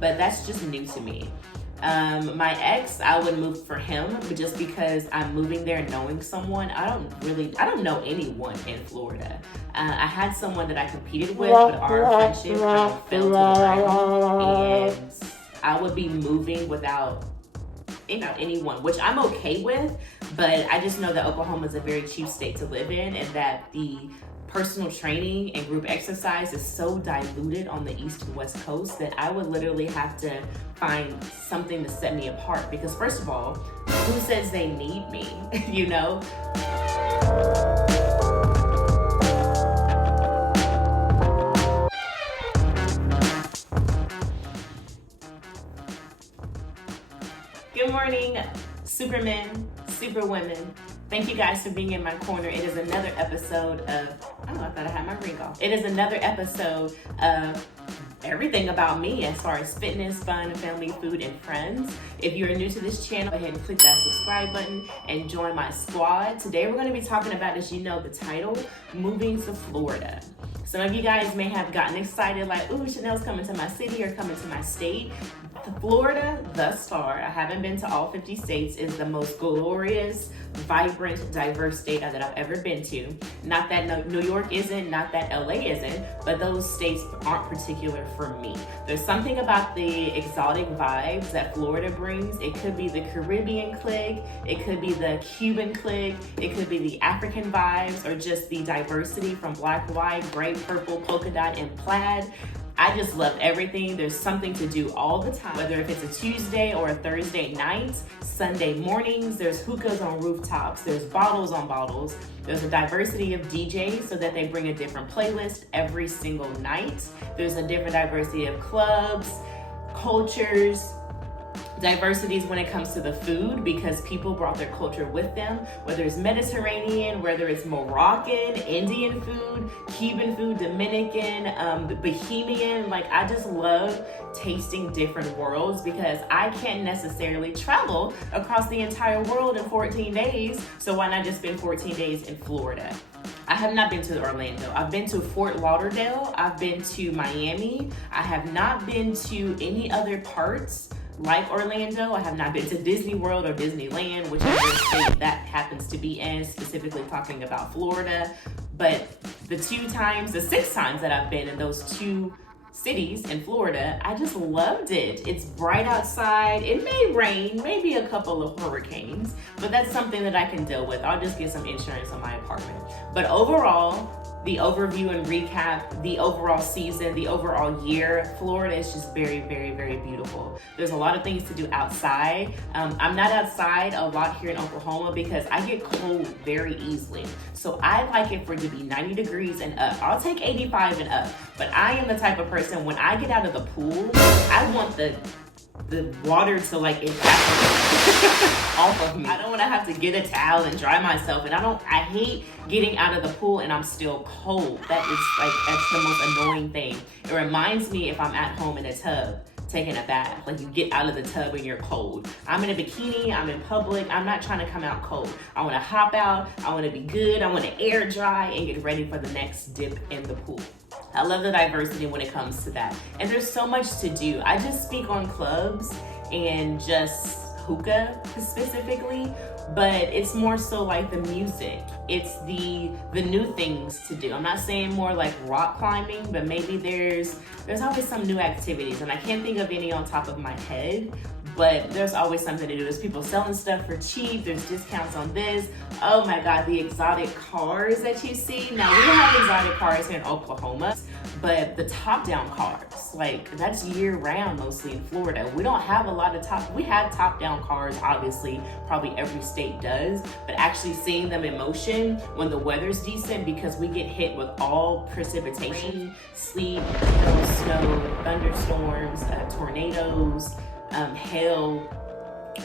but that's just new to me. My ex, I would move for him, but just because I'm moving there knowing someone. I don't know anyone in Florida. I had someone that I competed with, but our friendship kind of fell to the ground, and I would be moving without anyone, which I'm okay with, but I just know that Oklahoma is a very cheap state to live in, and that the personal training and group exercise is so diluted on the East and West Coast that I would literally have to find something to set me apart. Because first of all, who says they need me? you know? Good morning, Supermen, Superwomen. Thank you guys for being in my corner. It is another episode of, I thought I had my ring off. It is another episode of everything about me as far as fitness, fun, family, food, and friends. If you're new to this channel, go ahead and click that subscribe button and join my squad. Today we're going to be talking about, as you know the title, moving to Florida. Some of you guys may have gotten excited like, ooh, Chanel's coming to my city or coming to my state. Florida, thus far, I haven't been to all 50 states, is the most glorious, vibrant, diverse state that I've ever been to. Not that New York isn't, not that LA isn't, but those states aren't particular for me. There's something about the exotic vibes that Florida brings. It could be the Caribbean clique, it could be the Cuban clique, it could be the African vibes, or just the diversity from black, white, gray, purple, polka dot, and plaid. I just love everything. There's something to do all the time, whether if it's a Tuesday or a Thursday night, Sunday mornings, there's hookahs on rooftops, there's bottles on bottles, there's a diversity of DJs so that they bring a different playlist every single night. There's a different diversity of clubs, cultures, diversities when it comes to the food, because people brought their culture with them, whether it's Mediterranean, whether it's Moroccan, Indian food, Cuban food, Dominican, Bohemian. Like, I just love tasting different worlds because I can't necessarily travel across the entire world in 14 days. So why not just spend 14 days in Florida? I have not been to Orlando. I've been to Fort Lauderdale. I've been to Miami. I have not been to any other parts like Orlando. I have not been to Disney World or Disneyland, whichever state that happens to be in, specifically talking about Florida. But the 6 times that I've been in those 2 cities in Florida, I just loved it. It's bright outside. It may rain, maybe a couple of hurricanes, but that's something that I can deal with. I'll just get some insurance on my apartment. But overall, the overview and recap, the overall season, the overall year, Florida is just very, very, very beautiful. There's a lot of things to do outside. I'm not outside a lot here in Oklahoma because I get cold very easily. So I like it for it to be 90 degrees and up. I'll take 85 and up, but I am the type of person, when I get out of the pool, I want the water to like evaporate off of me. I don't want to have to get a towel and dry myself, and I hate getting out of the pool and I'm still cold. That's the most annoying thing. It reminds me if I'm at home in a tub taking a bath, like you get out of the tub and you're cold. I'm in a bikini, I'm in public, I'm not trying to come out cold. I want to hop out, I want to be good, I want to air dry and get ready for the next dip in the pool. I love the diversity when it comes to that. And there's so much to do. I just speak on clubs and just hookah specifically, but it's more so like the music. It's the new things to do. I'm not saying more like rock climbing, but maybe there's always some new activities, and I can't think of any on top of my head, but there's always something to do. There's people selling stuff for cheap. There's discounts on this. Oh my God, the exotic cars that you see. Now, we don't have exotic cars here in Oklahoma, but the top-down cars, like that's year-round mostly in Florida. We don't have a lot of we have top-down cars, obviously, probably every state does, but actually seeing them in motion when the weather's decent, because we get hit with all precipitation, sleet, snow, thunderstorms, tornadoes, hail,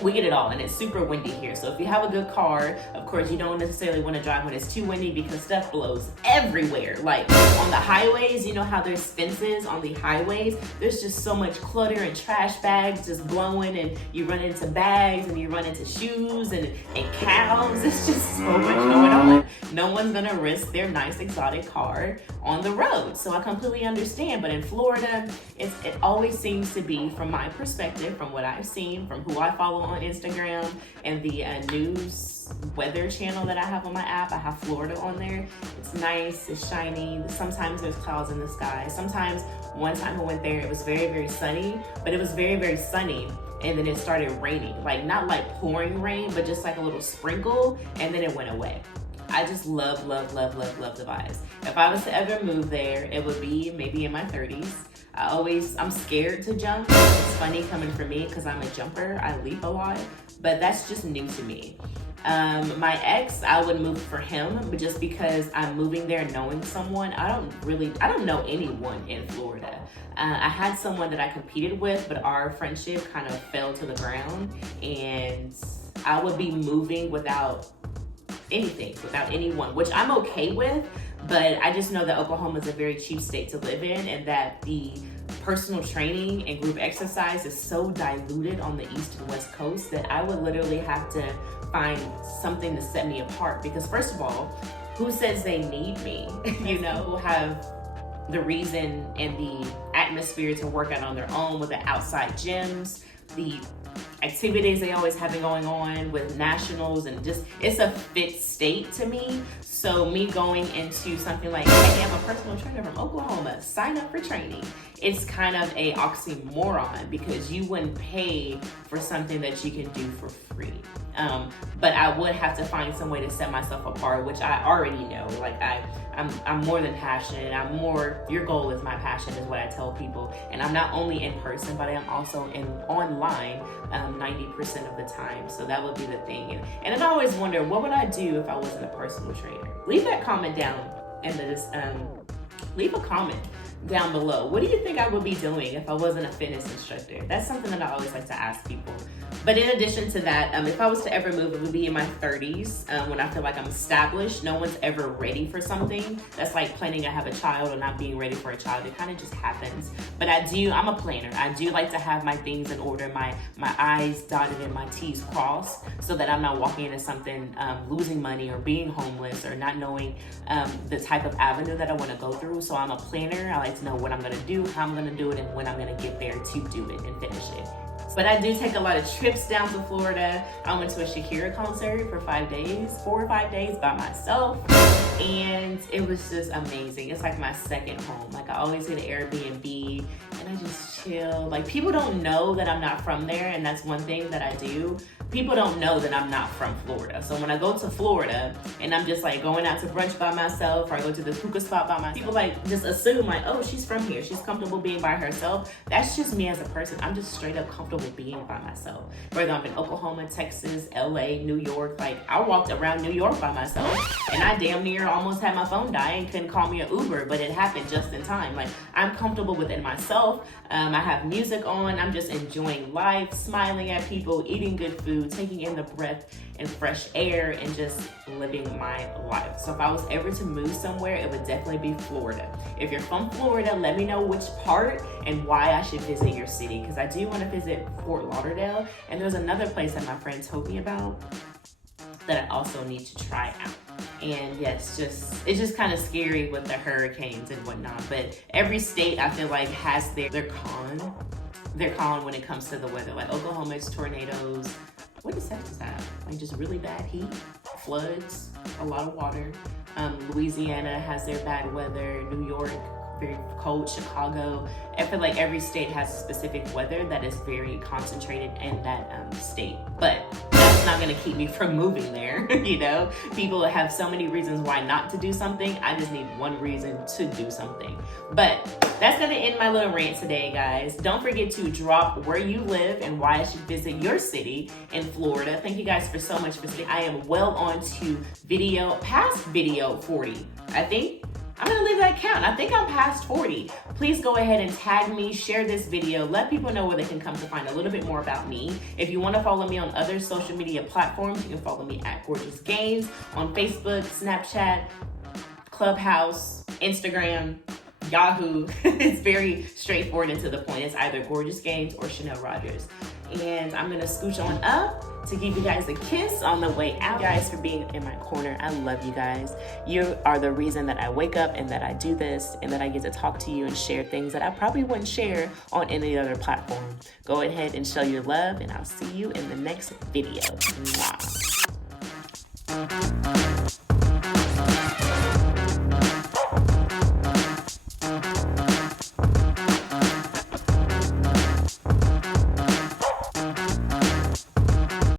we get it all, and it's super windy here. So if you have a good car, of course you don't necessarily want to drive when it's too windy because stuff blows everywhere. Like on the highways, you know how there's fences on the highways, there's just so much clutter and trash bags just blowing, and you run into bags and you run into shoes and cows. It's just so much going on. No one's gonna risk their nice exotic car on the road, so I completely understand. But in Florida, it always seems to be, from my perspective, from what I've seen, from who I follow on Instagram and the news weather channel that I have on my app, I have Florida on there. It's nice, it's shiny. Sometimes there's clouds in the sky. Sometimes, one time I went there, it was very, very sunny, but it was very, very sunny, and then it started raining. Like, not like pouring rain, but just like a little sprinkle, and then it went away. I just love, love, love, love, love the vibes. If I was to ever move there, it would be maybe in my 30s. I'm scared to jump. It's funny coming from me because I'm a jumper. I leap a lot, but that's just new to me. My ex, I would move for him, but just because I'm moving there knowing someone, I don't know anyone in Florida. I had someone that I competed with, but our friendship kind of fell to the ground, and I would be moving without anything, without anyone, which I'm okay with, but I just know that Oklahoma is a very cheap state to live in, and that the personal training and group exercise is so diluted on the East and West Coast that I would literally have to find something to set me apart. Because first of all, who says they need me? You know, who have the reason and the atmosphere to work out on their own with the outside gyms, the activities they always have going on with nationals, and just, it's a fit state to me. So me going into something like, hey, I'm a personal trainer from Oklahoma, sign up for training, it's kind of a oxymoron, because you wouldn't pay for something that you can do for free. But I would have to find some way to set myself apart, which I already know. Like I'm more than passionate. Your goal is my passion, is what I tell people. And I'm not only in person, but I am also online 90% of the time. So that would be the thing. And then I always wonder, what would I do if I wasn't a personal trainer? Leave that comment down in leave a comment down below. What do you think I would be doing if I wasn't a fitness instructor? That's something that I always like to ask people. But in addition to that, if I was to ever move, it would be in my 30s, when I feel like I'm established. No one's ever ready for something. That's like planning to have a child or not being ready for a child. It kind of just happens. But I'm a planner. I do like to have my things in order, my I's dotted and my T's crossed, so that I'm not walking into something, losing money or being homeless or not knowing the type of avenue that I want to go through. So I'm a planner. I like to know what I'm going to do, how I'm going to do it, and when I'm going to get there to do it and finish it. But I do take a lot of trips down to Florida. I went to a Shakira concert for 4 or 5 days by myself, and it was just amazing. It's like my second home. Like, I always get an Airbnb and I just chill. Like, people don't know that I'm not from there, and that's one thing that I do. People don't know that I'm not from Florida. So when I go to Florida and I'm just like going out to brunch by myself, or I go to the hookah spot by myself, people like just assume like, oh, she's from here, she's comfortable being by herself. That's just me as a person. I'm just straight up comfortable being by myself. Whether I'm in Oklahoma, Texas, LA, New York, like I walked around New York by myself and I damn near almost had my phone die and couldn't call me an Uber, but it happened just in time. Like, I'm comfortable within myself. I have music on. I'm just enjoying life, smiling at people, eating good food, taking in the breath and fresh air, and just living my life. So if I was ever to move somewhere, it would definitely be Florida. If you're from Florida, let me know which part and why I should visit your city, because I do want to visit Fort Lauderdale, and there's another place that my friend told me about that I also need to try out. And yes, it's just kind of scary with the hurricanes and whatnot, but every state I feel like has their con when it comes to the weather. Like Oklahoma, it's tornadoes. What does Texas have? Like just really bad heat, floods, a lot of water. Louisiana has their bad weather. New York, very cold. Chicago. I feel like every state has a specific weather that is very concentrated in that state. But that's not gonna keep me from moving there. You know, people have so many reasons why not to do something. I just need one reason to do something. But that's gonna end my little rant today, guys. Don't forget to drop where you live and why I should visit your city in Florida. Thank you guys for so much for listening. I am well on to past video 40. I think I'm gonna leave that count. I think I'm past 40. Please go ahead and tag me, share this video, let people know where they can come to find a little bit more about me. If you wanna follow me on other social media platforms, you can follow me at Gorgeous Gaines on Facebook, Snapchat, Clubhouse, Instagram, Yahoo. It's very straightforward and to the point. It's either Gorgeous Gaines or Chanel Rogers. And I'm gonna scooch on up to give you guys a kiss on the way out. You guys for being in my corner. I love you guys. You are the reason that I wake up and that I do this and that I get to talk to you and share things that I probably wouldn't share on any other platform. Go ahead and show your love, and I'll see you in the next video. Mwah.